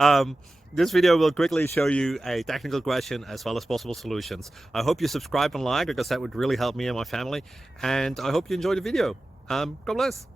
um, this video will quickly show you a technical question as well as possible solutions. I hope you subscribe and like, because that would really help me and my family. And I hope you enjoy the video. God bless.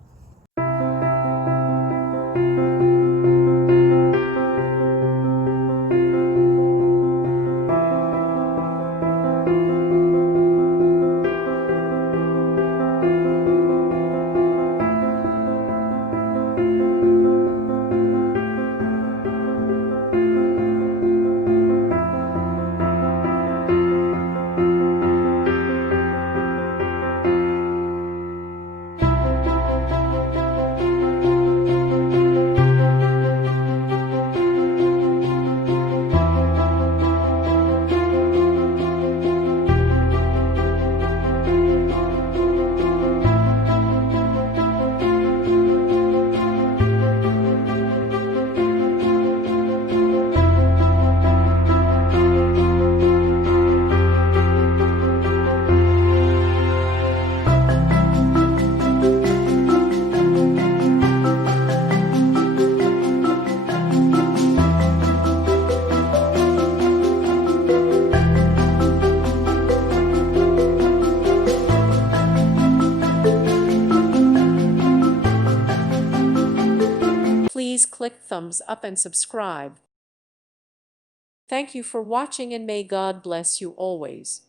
Please click thumbs up and subscribe. Thank you for watching, and may God bless you always.